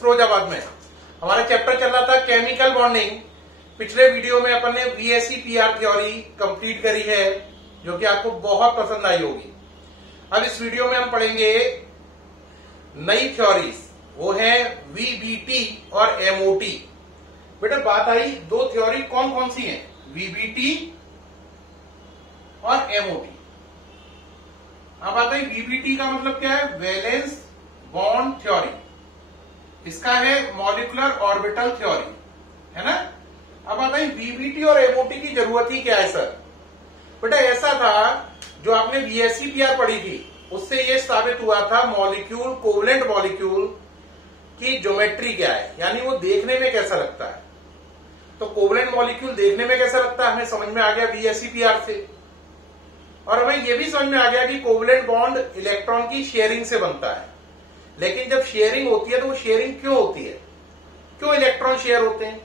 फिरोजाबाद में। हमारा चैप्टर चल रहा था केमिकल बॉन्डिंग। पिछले वीडियो में अपन ने VSEPR थ्योरी कंप्लीट करी है, जो कि आपको बहुत पसंद आई होगी। अब इस वीडियो में हम पढ़ेंगे नई थ्योरीज, वो है VBT और MOT। बेटा बात आई, दो थ्योरी कौन कौन सी हैं, VBT और MOT। अब आता है VBT का मतलब क्या है, वैलेंस बॉन्ड थ्योरी। इसका है मॉलिक्यूलर ऑर्बिटल थ्योरी, है ना। अब आता है VBT और MOT की जरूरत ही क्या है सर। बेटा ऐसा था, जो आपने VSEPR पढ़ी थी उससे ये साबित हुआ था मॉलिक्यूल, कोवलेंट मॉलिक्यूल की ज्योमेट्री क्या है, यानी वो देखने में कैसा लगता है। तो कोवलेंट मॉलिक्यूल देखने में कैसा लगता है हमें समझ में आ गया VSEPR से, और हमें यह भी समझ में आ गया कि कोवलेंट बॉन्ड इलेक्ट्रॉन की शेयरिंग से बनता है। लेकिन जब शेयरिंग होती है तो वो शेयरिंग क्यों होती है, क्यों इलेक्ट्रॉन शेयर होते हैं,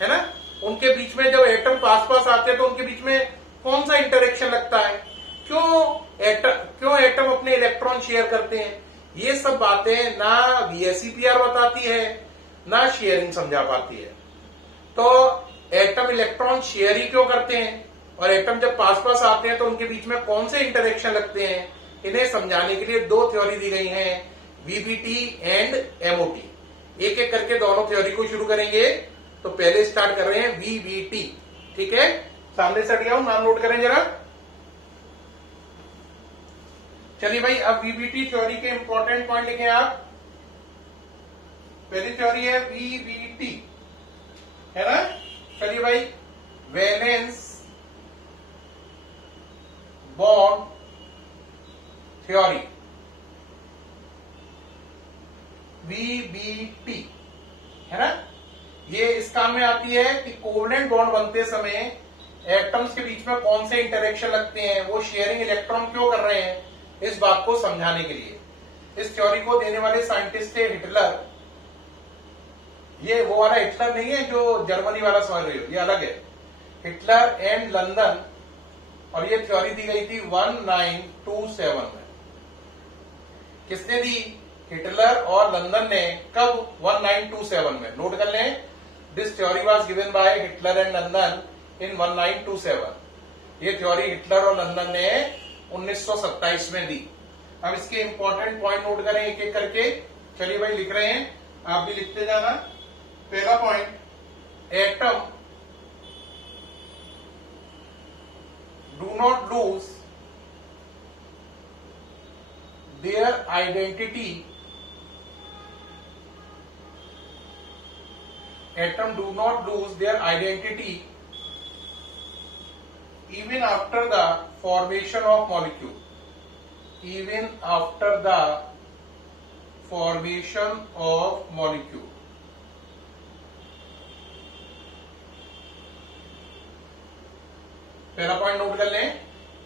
है ना। उनके बीच में जब एटम पास पास आते हैं तो उनके बीच में कौन सा इंटरेक्शन लगता है, क्यों एटम अपने इलेक्ट्रॉन शेयर करते हैं। ये सब बातें ना VSEPR बताती है, ना शेयरिंग समझा पाती है। तो एटम इलेक्ट्रॉन शेयर ही क्यों करते हैं, और एटम जब पास पास आते हैं तो उनके बीच में कौन से इंटरेक्शन लगते हैं, इन्हें समझाने के लिए दो थ्योरी दी गई हैं, VBT एंड MOT। एक एक करके दोनों थ्योरी को शुरू करेंगे। तो पहले स्टार्ट कर रहे हैं VBT, ठीक है। सामने से हट गया हूं, नाम नोट करें जरा। चलिए भाई, अब VBT थ्योरी के इंपॉर्टेंट पॉइंट लिखें आप। पहली थ्योरी है VBT, है ना। चलिए भाई, वैलेंस बॉन्ड थ्योरी, VBT, है ना। ये इस काम में आती है कि कोवलेंट बॉन्ड बनते समय एटम्स के बीच में कौन से इंटरेक्शन लगते हैं, वो शेयरिंग इलेक्ट्रॉन क्यों कर रहे हैं, इस बात को समझाने के लिए। इस थ्योरी को देने वाले साइंटिस्ट थे हिटलर। ये वो वाला हिटलर नहीं है जो जर्मनी वाला समझ रहे हो, ये अलग है, हिटलर एंड लंदन। और ये थ्योरी दी गई थी 1927 में। किसने दी, हिटलर और लंदन ने। कब, 1927 में। नोट कर लें, this theory was given by Hitler and London इन 1927। ये थ्योरी हिटलर और लंदन ने 1927 में दी। अब इसके इंपॉर्टेंट पॉइंट नोट करें एक एक करके। चलिए भाई, लिख रहे हैं, आप भी लिखते जाना। पहला point, atom do not lose their identity. Atom do not lose their identity even after the formation of molecule. Even after the formation of molecule. पहला पॉइंट नोट कर लें,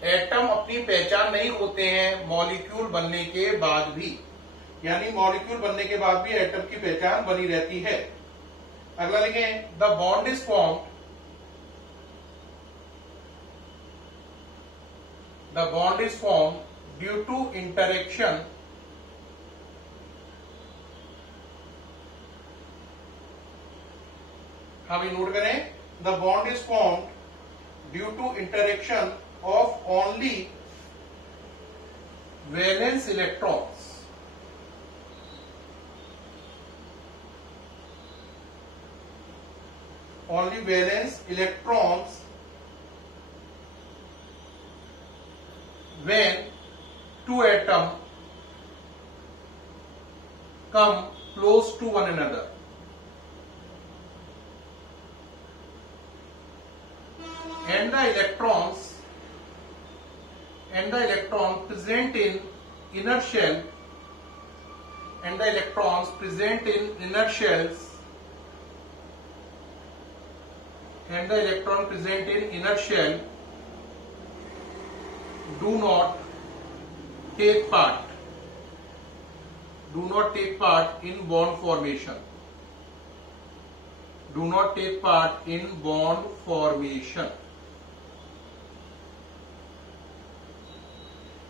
एटम अपनी पहचान नहीं खोते हैं मॉलिक्यूल बनने के बाद भी, यानी मॉलिक्यूल बनने के बाद भी एटम की पहचान बनी रहती है। अगला लिखें, the bond is formed, the bond is formed due to interaction हम नोट करें, the bond is formed due to interaction of only valence electrons. Only valence electrons when two atoms come close to one another. And the electrons present in inner shell, and the electrons present in inner shells, and the electron present in inner shell do not take part in bond formation. Do not take part in bond formation.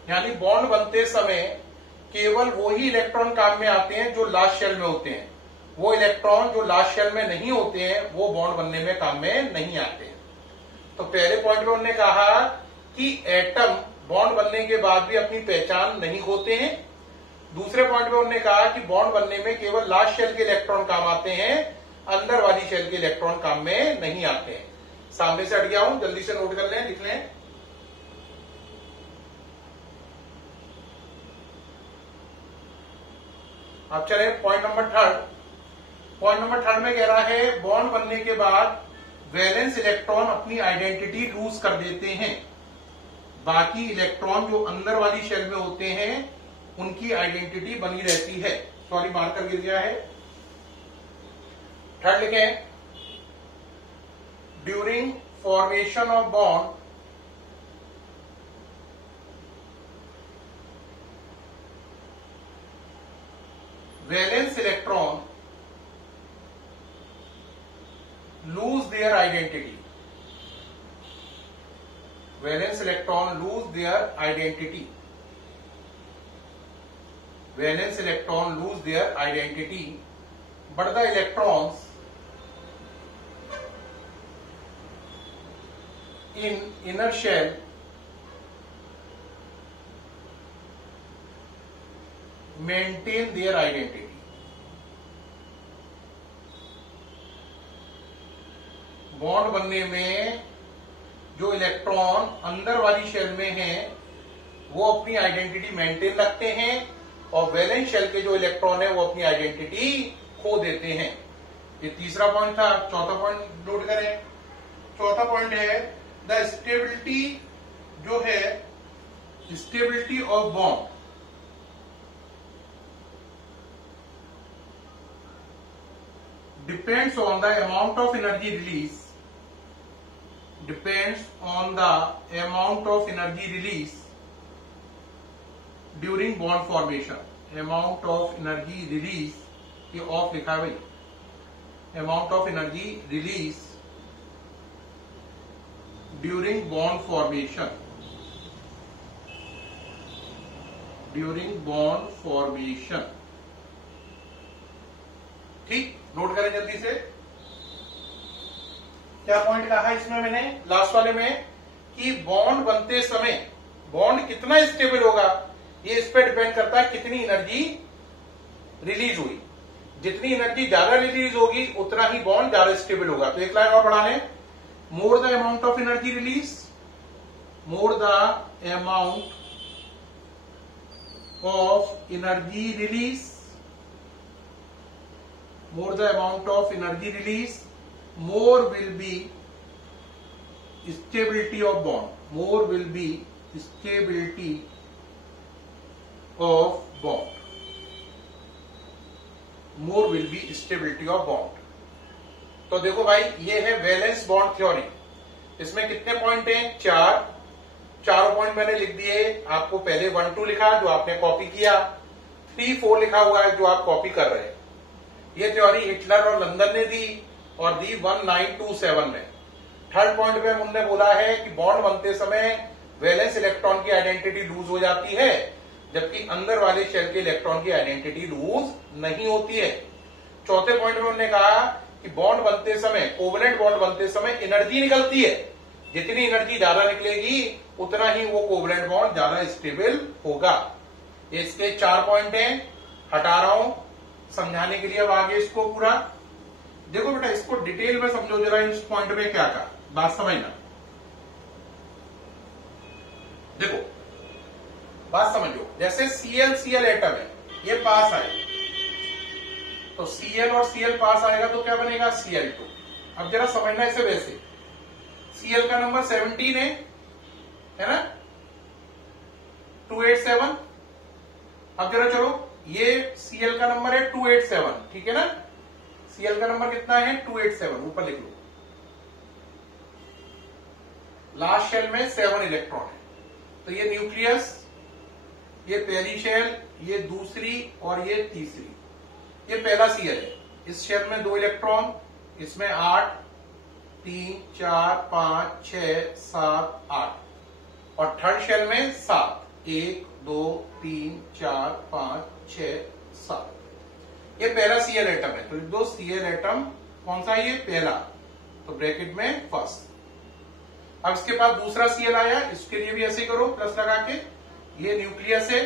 यानी bond बनते समय केवल वही electron काम में आते हैं जो लास्ट शेल में होते हैं, वो इलेक्ट्रॉन जो लास्ट शेल में नहीं होते हैं वो बॉन्ड बनने में काम में नहीं आते हैं। तो पहले पॉइंट में उन्होंने कहा कि एटम बॉन्ड बनने के बाद भी अपनी पहचान नहीं खोते हैं। दूसरे पॉइंट में उन्होंने कहा कि बॉन्ड बनने में केवल लास्ट शेल के इलेक्ट्रॉन काम आते हैं, अंदर वाली शेल के इलेक्ट्रॉन काम में नहीं आते हैं। सामने से हट गया हूं, जल्दी से नोट कर लें, लिख लें। अब चले point number third. Point number third में कह रहा है बॉन्ड बनने के बाद वैलेंस इलेक्ट्रॉन अपनी आइडेंटिटी लूज कर देते हैं, बाकी इलेक्ट्रॉन जो अंदर वाली शेल में होते हैं उनकी आइडेंटिटी बनी रहती है। सॉरी, मार्कर गिर गया है। थर्ड लिखें, during formation of bond valence electron lose their identity. Valence electron lose their identity. Valence electron lose their identity, but the electrons in inner shell maintain their identity. Bond बनने में जो electron अंदर वाली shell में हैं वो अपनी identity maintain रखते हैं और वैलेंस शेल के जो इलेक्ट्रॉन है वो अपनी आइडेंटिटी खो देते हैं। ये तीसरा पॉइंट था। चौथा पॉइंट नोट करें। चौथा पॉइंट है द स्टेबिलिटी जो है, stability of bond depends on the amount of energy release, depends on the amount of energy release during bond formation. Amount of energy release, ये ऑफ लिखा है भाई, amount of energy release during bond formation, during bond formation। ठीक, note करें जल्दी से। क्या point कहा इसमें मैंने लास्ट वाले में कि बॉन्ड बनते समय बॉन्ड कितना स्टेबल होगा ये इस पर डिपेंड करता है कितनी एनर्जी रिलीज हुई। जितनी एनर्जी ज्यादा रिलीज होगी उतना ही बॉन्ड ज्यादा स्टेबल होगा। तो एक लाइन और बढ़ा लें, more the amount of energy release, more the amount of energy release, more the amount of energy release, more will be stability of bond, more will be stability of bond, more will be stability of bond। तो देखो भाई ये है valence bond theory. इसमें कितने point हैं? चारों point मैंने लिख दिए। आपको पहले 1 2 लिखा जो आपने कॉपी किया, 3 4 लिखा हुआ है जो आप कॉपी कर रहे हैं। ये थ्योरी हिटलर और लंदन ने दी और दी 1927 में। थर्ड पॉइंट में हमने बोला है कि बॉन्ड बनते समय वैलेंस इलेक्ट्रॉन की आइडेंटिटी लूज हो जाती है जबकि अंदर वाले शेल के इलेक्ट्रॉन की आइडेंटिटी लूज नहीं होती है। चौथे पॉइंट में उन्होंने कहा कि बॉन्ड बनते समय, कोवेलेंट बॉन्ड बनते समय एनर्जी निकलती है, जितनी एनर्जी ज्यादा निकलेगी उतना ही वो कोवेलेंट बॉन्ड ज्यादा स्टेबल होगा। इसके 4 पॉइंट हैं, हटा रहा हूं समझाने के लिए। अब आगे इसको पूरा देखो बेटा, इसको डिटेल में समझो जरा। इस पॉइंट में क्या कहा, बात समझना। देखो बात समझो, जैसे Cl एटम है, ये पास आए तो Cl और Cl पास आएगा तो क्या बनेगा? Cl2। अब जरा समझना इसे वैसे, Cl का नंबर 17 है ना, 287। अब जरा चलो, ये Cl का नंबर है 287, ठीक है ना। Cl का नंबर कितना है? 287, ऊपर लिख लो। लास्ट शेल में 7 इलेक्ट्रॉन है, तो ये न्यूक्लियस, ये पहली शेल, ये दूसरी और ये तीसरी। ये पहला Cl है। इस शेल में 2 इलेक्ट्रॉन, इसमें 8, 3 4 5 6 7 8 और थर्ड शेल में 7, 1 2 3 4 5 6 7। ये पहला Cl एटम है, तो लिख दो Cl एटम कौन सा है, ये पहला, तो ब्रैकेट में फर्स्ट। अब इसके बाद दूसरा Cl आया, इसके लिए भी ऐसे करो प्लस लगा के, ये न्यूक्लियस है,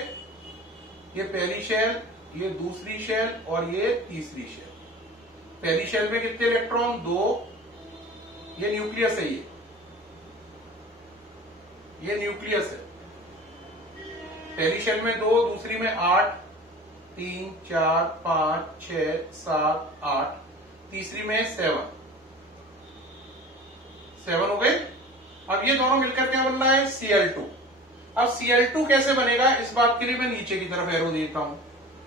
ये पहली शेल, ये दूसरी शेल और ये तीसरी शेल। पहली शेल में कितने इलेक्ट्रॉन, 2, ये न्यूक्लियस है, ये न्यूक्लियस है। पहली शेल में 2, दूसरी में 8, 3, 4, 5, 6, 7, 8, तीसरी में 7 हो गए। अब ये दोनों मिलकर क्या बन रहा है, Cl2। अब Cl2 कैसे बनेगा, इस बात के लिए मैं नीचे की तरफ एरो देता हूं।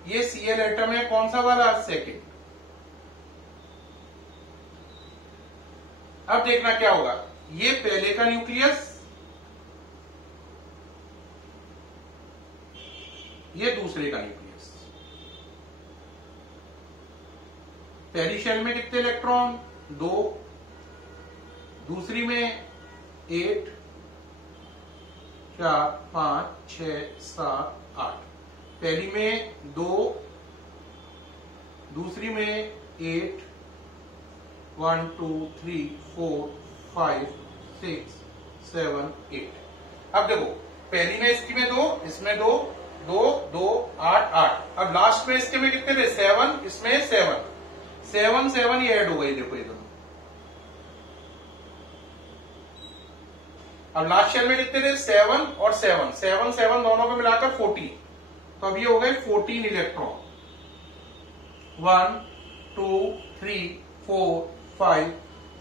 ये Cl एटम है कौन सा वाला, सेकंड। अब देखना क्या होगा, ये पहले का न्यूक्लियस, ये दूसरे का न्यूक्लियस। पहली शेल में कितने इलेक्ट्रॉन, 2, दूसरी में 8, 4, 5, 6, 7, 8। पहली में 2, दूसरी में 8, 1, 2, 3, 4, 5, 6, 7, 8। अब देखो पहली में इसकी में 2, इसमें 2, 2, 2, 8, 8। अब लास्ट में इसके में कितने थे, 7, इसमें 7, 7, 7 ये ऐड हो गई, देखो ये दोनों। अब लास्ट शेल में कितने थे, 7 और 7, 7, 7 दोनों को मिलाकर 14। तो अब ये हो गए 14 इलेक्ट्रॉन, 1, 2, 3, 4, 5,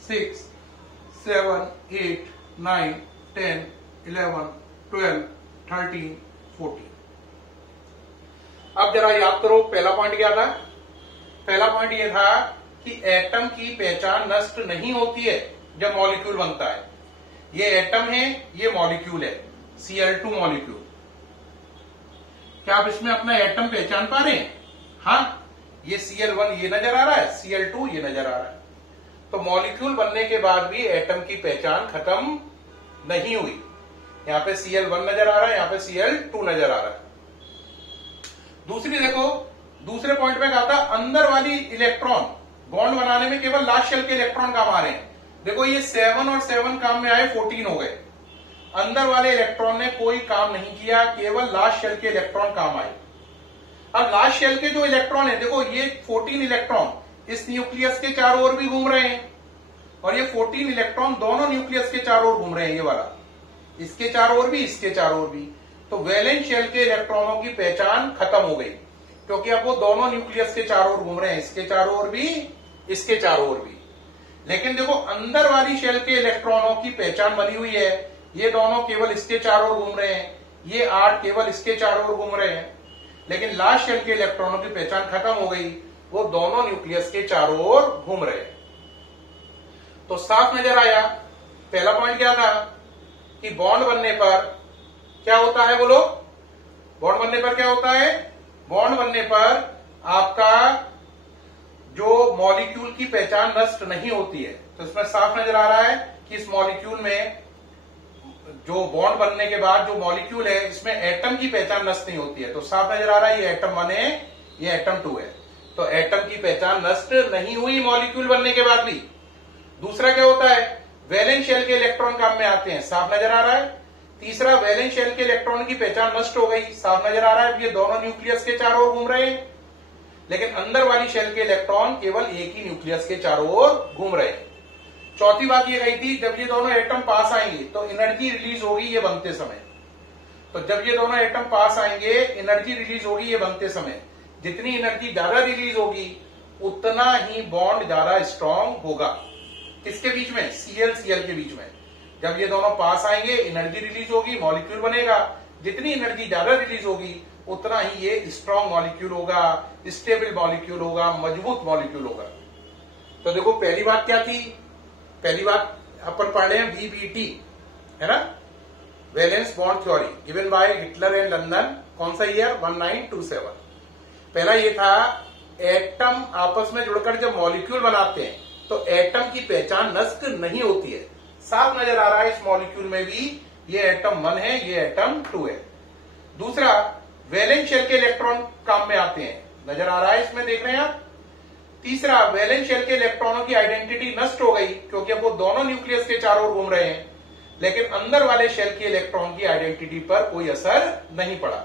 6, 7, 8, 9, 10, 11, 12, 13, 14। अब जरा याद करो पहला पॉइंट क्या था। पहला पॉइंट ये था कि एटम की पहचान नष्ट नहीं होती है जब मॉलिक्यूल बनता है। ये एटम है, ये मॉलिक्यूल है, Cl2 मॉलिक्यूल। क्या आप इसमें अपना एटम पहचान पा रहे हैं? हाँ, ये Cl1 ये नजर आ रहा है, Cl2 ये नजर आ रहा है। तो मॉलिक्यूल बनने के बाद भी एटम की पहचान खत्म नहीं हुई। यहां पे Cl1 नजर आ रहा है, यहां पे Cl2 नजर आ रहा है। दूसरी देखो, दूसरे पॉइंट में कहा था अंदर वाली इलेक्ट्रॉन बॉन्ड बनाने में केवल लास्ट शेल के इलेक्ट्रॉन काम आ रहे हैं। देखो ये 7 और 7 काम में आए, 14 हो गए। अंदर वाले इलेक्ट्रॉन ने कोई काम नहीं किया, केवल लास्ट शेल के इलेक्ट्रॉन काम आए। अब लास्ट शेल के जो इलेक्ट्रॉन है, देखो ये 14 इलेक्ट्रॉन इस न्यूक्लियस के चारों ओर भी घूम रहे हैं, और ये 14 इलेक्ट्रॉन दोनों न्यूक्लियस के चारों ओर घूम रहे हैं, ये वाला इसके चारों ओर भी, इसके चारों ओर भी। तो वैलेंस शेल के इलेक्ट्रॉनों की पहचान खत्म हो गई, क्योंकि अब वो दोनों न्यूक्लियस के चारों ओर घूम रहे हैं, इसके चारों ओर भी, इसके चारों ओर भी। लेकिन देखो अंदर वाली शेल के इलेक्ट्रॉनों की पहचान बनी हुई है, ये दोनों केवल इसके चारों ओर घूम रहे हैं, ये 8 केवल इसके चारों ओर घूम रहे हैं। लेकिन लास्ट शेल के इलेक्ट्रॉनों की पहचान खत्म हो गई, वो दोनों न्यूक्लियस के चारों ओर घूम रहे हैं। तो साफ नजर आया, पहला पॉइंट क्या था कि बॉन्ड बनने पर क्या होता है, बोलो, बॉन्ड बनने पर क्या होता है? बॉन्ड बनने पर आपका जो मॉलिक्यूल की पहचान नष्ट नहीं होती है। तो इसमें साफ नजर आ रहा है कि इस मॉलिक्यूल में जो बॉन्ड बनने के बाद जो मॉलिक्यूल है, इसमें एटम की पहचान नष्ट नहीं होती है। तो साफ नजर आ रहा है ये एटम 1 है, ये एटम 2 है। तो एटम की पहचान नष्ट नहीं हुई मॉलिक्यूल बनने के बाद भी। दूसरा क्या होता है, वैलेंस शेल के इलेक्ट्रॉन काम में आते हैं, साफ नजर आ रहा है। तीसरा, वैलेंस शेल के इलेक्ट्रॉन की पहचान नष्ट हो गई, साफ नजर आ रहा है, ये दोनों न्यूक्लियस के चारों ओर घूम रहे हैं। लेकिन अंदर वाली शेल के इलेक्ट्रॉन केवल एक ही न्यूक्लियस के चारों ओर घूम रहे हैं। चौथी बात ये कही थी, जब ये दोनों एटम पास आएंगे तो एनर्जी रिलीज होगी ये बनते समय। तो जब ये दोनों एटम पास आएंगे, एनर्जी रिलीज होगी ये बनते समय। जितनी एनर्जी ज्यादा रिलीज होगी, उतना ही बॉन्ड ज्यादा स्ट्रांग होगा। किसके बीच में? Cl के बीच में। जब ये दोनों पास आएंगे, एनर्जी रिलीज होगी, मॉलिक्यूल बनेगा। जितनी एनर्जी ज्यादा रिलीज होगी, उतना ही ये स्ट्रांग मॉलिक्यूल होगा, स्टेबल मॉलिक्यूल होगा, मजबूत मॉलिक्यूल होगा। तो देखो पहली बात क्या थी? पहली बात अपन पढ़ रहे हैं VBT, है ना, valence bond theory given by Hitler and London. कौन सा ईयर? 1927। पहला ये था, एटम आपस में जुड़कर जब मॉलिक्यूल बनाते हैं तो एटम की पहचान नष्ट नहीं होती है। साफ नजर आ रहा है इस मॉलिक्यूल में भी, ये एटम 1 है, ये एटम 2 है। दूसरा, वैलेंस शेल के इलेक्ट्रॉन काम में आते हैं, नजर आ रहा है इसमें, देख रहे हैं आप। तीसरा, वैलेंस शेल के इलेक्ट्रॉनों की आइडेंटिटी नष्ट हो गई क्योंकि अब वो दोनों न्यूक्लियस के चारों ओर घूम रहे हैं, लेकिन अंदर वाले शेल के इलेक्ट्रॉन की आइडेंटिटी पर कोई असर नहीं पड़ा।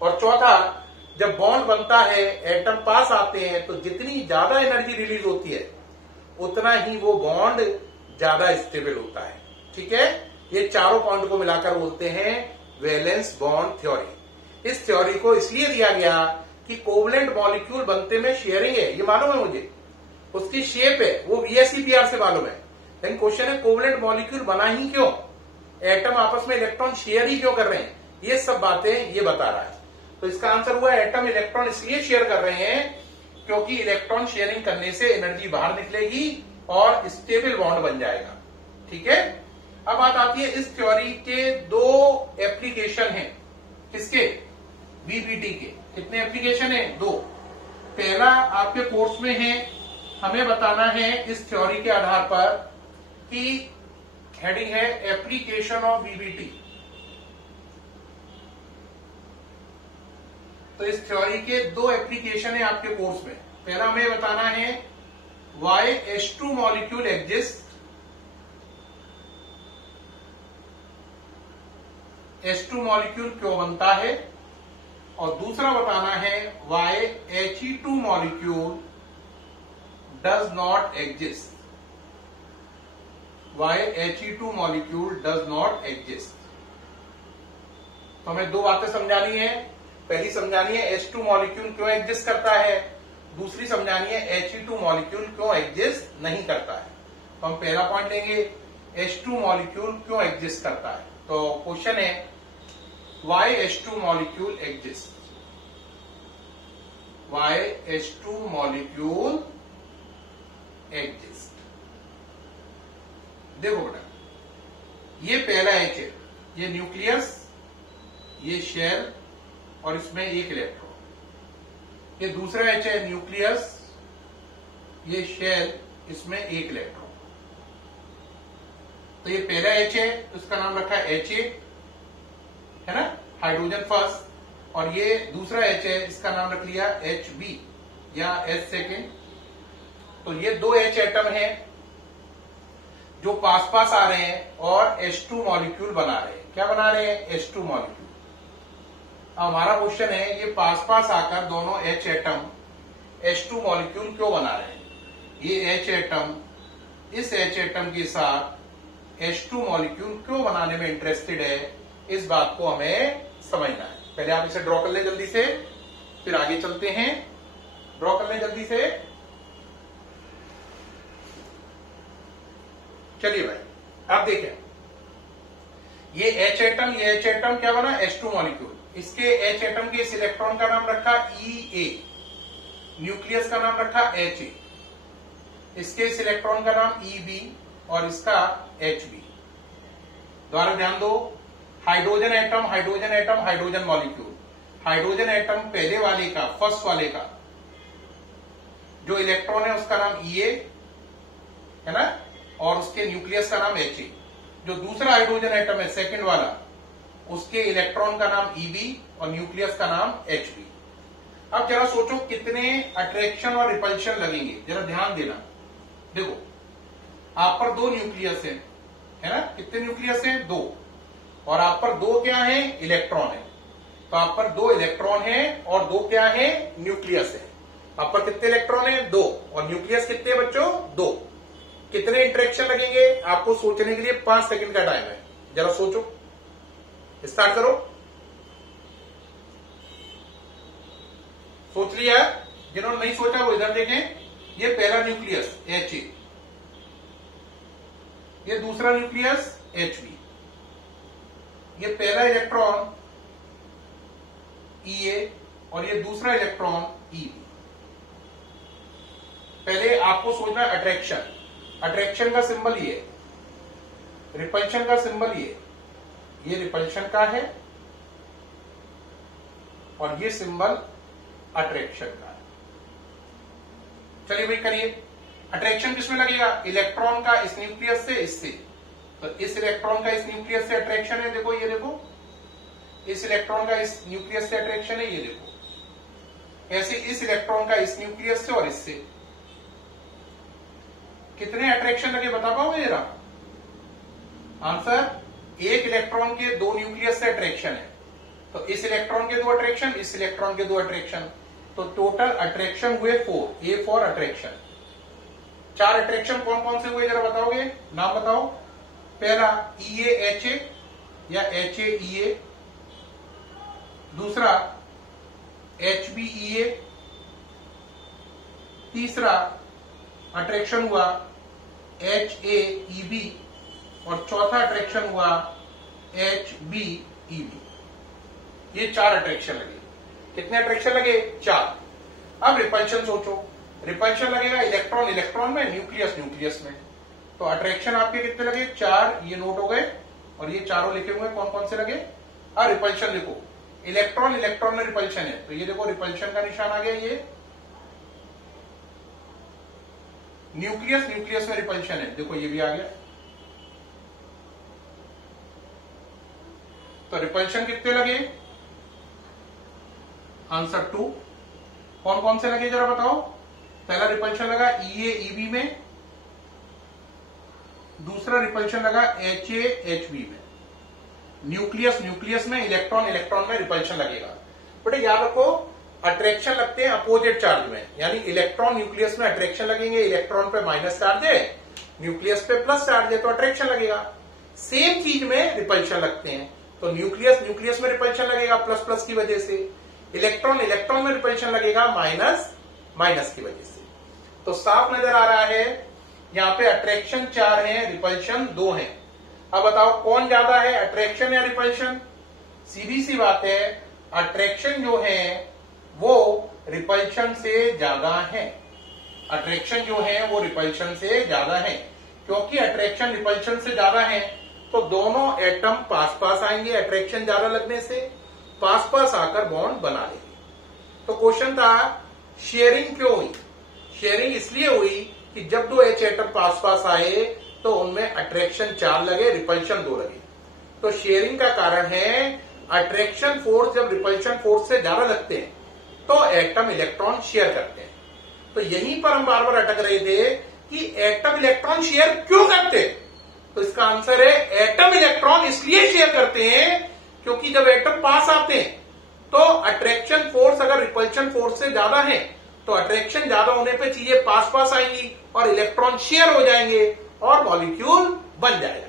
और चौथा, जब बॉन्ड बनता है, एटम पास आते हैं, तो जितनी ज्यादा एनर्जी रिलीज होती है उतना ही वो बॉन्ड ज्यादा स्टेबल होता है। ठीक है, ये चारों पॉइंट को मिलाकर बोलते हैं वैलेंस बॉन्ड थ्योरी। इस थ्योरी को इसलिए दिया गया कि कोवलेंट मॉलिक्यूल बनते में शेयरिंग है, ये मालूम है मुझे, उसकी शेप है वो VSEPR से मालूम है, लेकिन क्वेश्चन है कोवलेंट मॉलिक्यूल बना ही क्यों, एटम आपस में इलेक्ट्रॉन शेयर ही क्यों कर रहे हैं, ये सब बातें ये बता रहा है। तो इसका आंसर हुआ एटम इलेक्ट्रॉन इसलिए शेयर कर रहे हैं क्योंकि इलेक्ट्रॉन शेयरिंग करने से एनर्जी बाहर निकलेगी और स्टेबल बॉन्ड बन जाएगा। ठीक है, अब बात आती है इस थ्योरी के दो एप्लीकेशन हैं, किसके, VBT के। कितने एप्लीकेशन है, दो। पहला आपके कोर्स में है, हमें बताना है इस थ्योरी के आधार पर कि हेडिंग है एप्लीकेशन ऑफ VBT। तो इस थ्योरी के दो एप्लीकेशन है आपके कोर्स में। पहला हमें बताना है why H2 molecule exist, H2 molecule क्यों बनता है, और दूसरा बताना है why He2 molecule does not exist, why He2 molecule does not exist. तो हमें दो बातें समझानी है। पहली समझानी है H2 मॉलिक्यूल क्यों एग्जिस्ट करता है, दूसरी समझानी है He2 मॉलिक्यूल क्यों एग्जिस्ट नहीं करता है। तो हम पहला पॉइंट लेंगे, H2 मॉलिक्यूल क्यों एग्जिस्ट करता है। तो क्वेश्चन है why H2 molecule exist, why H2 molecule exist. देखो बेटा, ये पहला H है, ये न्यूक्लियस, ये शेल और इसमें एक इलेक्ट्रॉन। ये दूसरा H है, न्यूक्लियस, ये शेल, इसमें एक इलेक्ट्रॉन। तो ये पहला H है, उसका नाम रखा है HA, है ना, हाइड्रोजन फर्स्ट। और ये दूसरा H है, इसका नाम रख लिया HB या H सेकेंड। तो ये दो H एटम है जो पास पास आ रहे हैं और H2 मॉलिक्यूल बना रहे हैं। क्या बना रहे हैं, H2 मॉलिक्यूल। हमारा क्वेश्चन है ये पास पास आकर दोनों H एटम H2 मॉलिक्यूल क्यों बना रहे हैं। ये H एटम इस H एटम के साथ H2 मॉलिक्यूल क्यों बनाने में इंटरेस्टेड है, इस बात को हमें समझना है। पहले आप इसे ड्रॉ कर लें जल्दी से, फिर आगे चलते हैं। ड्रॉ कर लें जल्दी से। चलिए भाई, अब देखें, ये H एटम क्या बना, H2 मॉलिक्यूल। इसके H एटम के इस इलेक्ट्रॉन का नाम रखा EA, न्यूक्लियस का नाम रखा HA, इसके इस इलेक्ट्रॉन का नाम EB और इसका HB। द्वारा ध्यान दो, hydrogen atom, hydrogen atom, hydrogen molecule. Hydrogen atom पहले वाले का, फर्स्ट वाले का जो इलेक्ट्रॉन है उसका नाम EA है ना, और उसके न्यूक्लियस का नाम HA। जो दूसरा हाइड्रोजन एटम है सेकंड वाला, उसके इलेक्ट्रॉन का नाम EB और न्यूक्लियस का नाम HB। अब जरा सोचो कितने अट्रैक्शन और रिपल्शन लगेंगे, जरा ध्यान देना। देखो, आप पर दो न्यूक्लियस है ना, कितने न्यूक्लियस है, दो, और आप पर दो क्या है, इलेक्ट्रॉन है। तो आप पर दो इलेक्ट्रॉन है और दो क्या है, न्यूक्लियस है। आप पर कितने इलेक्ट्रॉन है, दो, और न्यूक्लियस कितने बच्चों, दो। कितने इंटरेक्शन लगेंगे, आपको सोचने के लिए 5 सेकंड का टाइम है, जरा सोचो, स्टार्ट करो। सोच लिया, जिन्होंने नहीं सोचा वो इधर देखें। ये पहला न्यूक्लियस HA, ये दूसरा न्यूक्लियस HB, ये पहला इलेक्ट्रॉन EA और ये दूसरा इलेक्ट्रॉन EB। पहले आपको सोचना अट्रैक्शन, अट्रैक्शन का सिंबल ये, रिपल्शन का सिंबल ये रिपल्शन का है और ये सिंबल अट्रैक्शन का है। चलिए भाई करिए, अट्रैक्शन किसमें लगेगा, इलेक्ट्रॉन का इस न्यूक्लियस से इससे। तो इस इलेक्ट्रॉन का इस न्यूक्लियस से अट्रैक्शन है, देखो ये देखो, इस इलेक्ट्रॉन का इस न्यूक्लियस से अट्रैक्शन है, ये देखो। ऐसे इस इलेक्ट्रॉन का इस न्यूक्लियस से और इससे कितने अट्रैक्शन लगे बता पाओगे जरा? आंसर, एक इलेक्ट्रॉन के दो न्यूक्लियस से अट्रैक्शन है, तो इस इलेक्ट्रॉन के दो अट्रैक्शन, इस इलेक्ट्रॉन के दो अट्रैक्शन, तो टोटल अट्रैक्शन हुए 4, ए फॉर अट्रैक्शन। 4 अट्रैक्शन कौन कौन से हुए जरा बताओगे? नाम बताओ। पहला EAHA या HAEA, दूसरा HBEA, तीसरा अट्रैक्शन हुआ HAEB और चौथा अट्रैक्शन हुआ HBEB। ये 4 अट्रैक्शन लगे। कितने अट्रैक्शन लगे? 4। अब रिपल्शन सोचो, रिपल्शन लगेगा इलेक्ट्रॉन इलेक्ट्रॉन में, न्यूक्लियस न्यूक्लियस में, तो अट्रैक्शन आपके कितने लगे? 4। ये नोट हो गए और ये चारों लिखे हुए कौन कौन से लगे। अब रिपल्शन लिखो, इलेक्ट्रॉन इलेक्ट्रॉन में रिपल्शन है, तो ये देखो रिपल्शन का निशान आ गया। ये न्यूक्लियस न्यूक्लियस में रिपल्शन है, देखो ये भी आ गया। तो रिपल्शन कितने लगे? आंसर 2। कौन कौन से लगे जरा बताओ? पहला रिपल्शन लगा EAEB में, दूसरा रिपल्शन लगा HAHB में। न्यूक्लियस न्यूक्लियस में, इलेक्ट्रॉन इलेक्ट्रॉन में रिपल्शन लगेगा। बेटे याद रखो, अट्रैक्शन लगते हैं अपोजिट चार्ज में, यानी इलेक्ट्रॉन न्यूक्लियस में अट्रैक्शन लगेंगे, इलेक्ट्रॉन पे माइनस चार्ज है, न्यूक्लियस पे प्लस चार्ज है, तो अट्रैक्शन लगेगा। सेम चीज में रिपल्शन लगते हैं, तो न्यूक्लियस न्यूक्लियस में रिपल्शन लगेगा प्लस प्लस की वजह से, इलेक्ट्रॉन इलेक्ट्रॉन में रिपल्शन लगेगा माइनस माइनस की वजह से। तो साफ नजर आ रहा है यहाँ पे अट्रैक्शन 4 है, रिपल्शन 2 है। अब बताओ कौन ज्यादा है, अट्रैक्शन या रिपल्शन? सीधी सी बात है, अट्रैक्शन जो है वो रिपल्शन से ज्यादा है। अट्रैक्शन जो है वो रिपल्शन से ज्यादा है, क्योंकि अट्रैक्शन रिपल्शन से ज्यादा है तो दोनों एटम पास पास आएंगे, अट्रैक्शन ज्यादा लगने से पास पास आकर बॉन्ड बना लेंगे। तो क्वेश्चन था शेयरिंग क्यों हुई? शेयरिंग इसलिए हुई कि जब दो H एटम पास पास आए तो उनमें अट्रैक्शन 4 लगे, रिपल्शन 2 लगे। तो शेयरिंग का कारण है अट्रैक्शन फोर्स जब रिपल्शन फोर्स से ज्यादा लगते हैं तो एटम इलेक्ट्रॉन शेयर करते हैं। तो यहीं पर हम बार बार अटक रहे थे कि एटम इलेक्ट्रॉन शेयर क्यों करते हैं? तो इसका आंसर है एटम इलेक्ट्रॉन इसलिए शेयर करते हैं क्योंकि जब एटम पास आते हैं तो अट्रैक्शन फोर्स अगर रिपल्शन फोर्स से ज्यादा है तो अट्रैक्शन ज्यादा होने पे चीजें पास पास आएंगी और इलेक्ट्रॉन शेयर हो जाएंगे और मॉलिक्यूल बन जाएगा।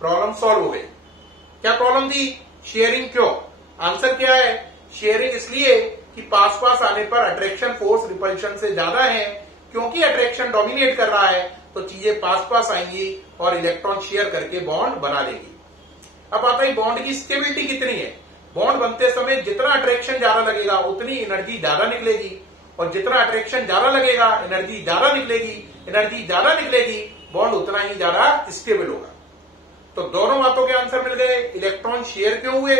प्रॉब्लम सॉल्व हो गई। क्या प्रॉब्लम थी? शेयरिंग क्यों? आंसर क्या है? शेयरिंग इसलिए कि पास पास आने पर अट्रैक्शन फोर्स रिपल्शन से ज्यादा है, क्योंकि अट्रैक्शन डोमिनेट कर रहा है तो चीजें पास पास आएंगी और इलेक्ट्रॉन शेयर करके बॉन्ड बना लेगी। अब आता है बॉन्ड की स्टेबिलिटी कितनी है। बॉन्ड बनते समय जितना अट्रैक्शन ज्यादा लगेगा उतनी एनर्जी ज्यादा निकलेगी, और जितना अट्रैक्शन ज्यादा लगेगा एनर्जी ज्यादा निकलेगी, एनर्जी ज्यादा निकलेगी, बॉन्ड उतना ही ज्यादा स्टेबल होगा। तो दोनों बातों के आंसर मिल गए। इलेक्ट्रॉन शेयर क्यों हुए,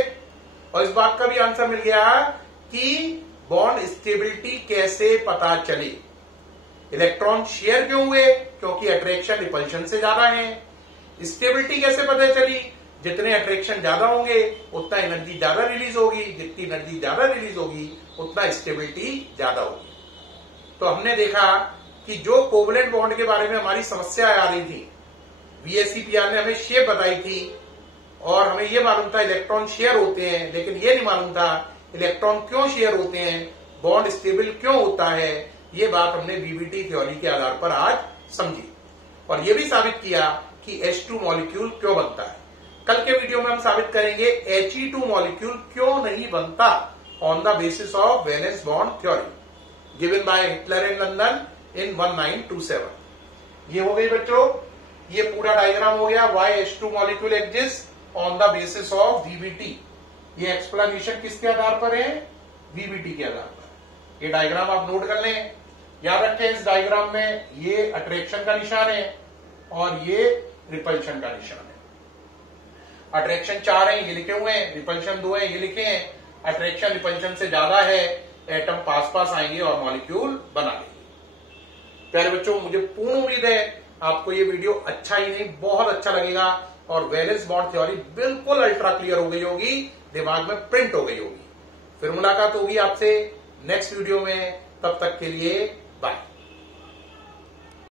और इस बात का भी आंसर मिल गया कि बॉन्ड स्टेबिलिटी कैसे पता चली। इलेक्ट्रॉन शेयर क्यों हुए? क्योंकि अट्रैक्शन रिपल्शन से ज्यादा है। स्टेबिलिटी कैसे पता चली? जितने अट्रैक्शन ज्यादा होंगे उतना एनर्जी ज्यादा रिलीज होगी, जितनी एनर्जी ज्यादा रिलीज होगी उतना स्टेबिलिटी ज्यादा होगी। तो हमने देखा कि जो कोवलेंट बॉन्ड के बारे में हमारी समस्या आ रही थी, VSEPR ने हमें शेप बताई थी और हमें यह मालूम था इलेक्ट्रॉन शेयर होते हैं, लेकिन यह नहीं मालूम था इलेक्ट्रॉन क्यों शेयर होते हैं, बॉन्ड स्टेबल क्यों होता है। ये बात हमने VBT थ्योरी के आधार पर आज समझी और यह भी साबित किया कि H2 मॉलिक्यूल क्यों बनता है। कल के वीडियो में हम साबित करेंगे He2 मॉलिक्यूल क्यों नहीं बनता on the basis of valence bond theory given by Hitler in London इन 1927। ये हो गई बच्चों, ये पूरा डायग्राम हो गया why H2 molecule exist on the basis of VBT। ये एक्सप्लेनेशन किसके आधार पर है? VBT के आधार पर। ये डायग्राम आप नोट कर लें, याद रखें। इस डायग्राम में ये अट्रैक्शन का निशान है और ये रिपल्शन का निशान है। अट्रैक्शन 4 है, ये लिखे हुए हैं, रिपल्शन 2 है, ये लिखे हैं। अट्रैक्शन रिपल्शन से ज्यादा है, एटम पास पास आएंगे और मॉलिक्यूल बना लेंगे। प्यारे बच्चों, मुझे पूर्ण उम्मीद है आपको ये वीडियो अच्छा ही नहीं बहुत अच्छा लगेगा और वैलेंस बॉन्ड थ्योरी बिल्कुल अल्ट्रा क्लियर हो गई होगी, दिमाग में प्रिंट हो गई होगी। फिर मुलाकात होगी आपसे नेक्स्ट वीडियो में। तब तक के लिए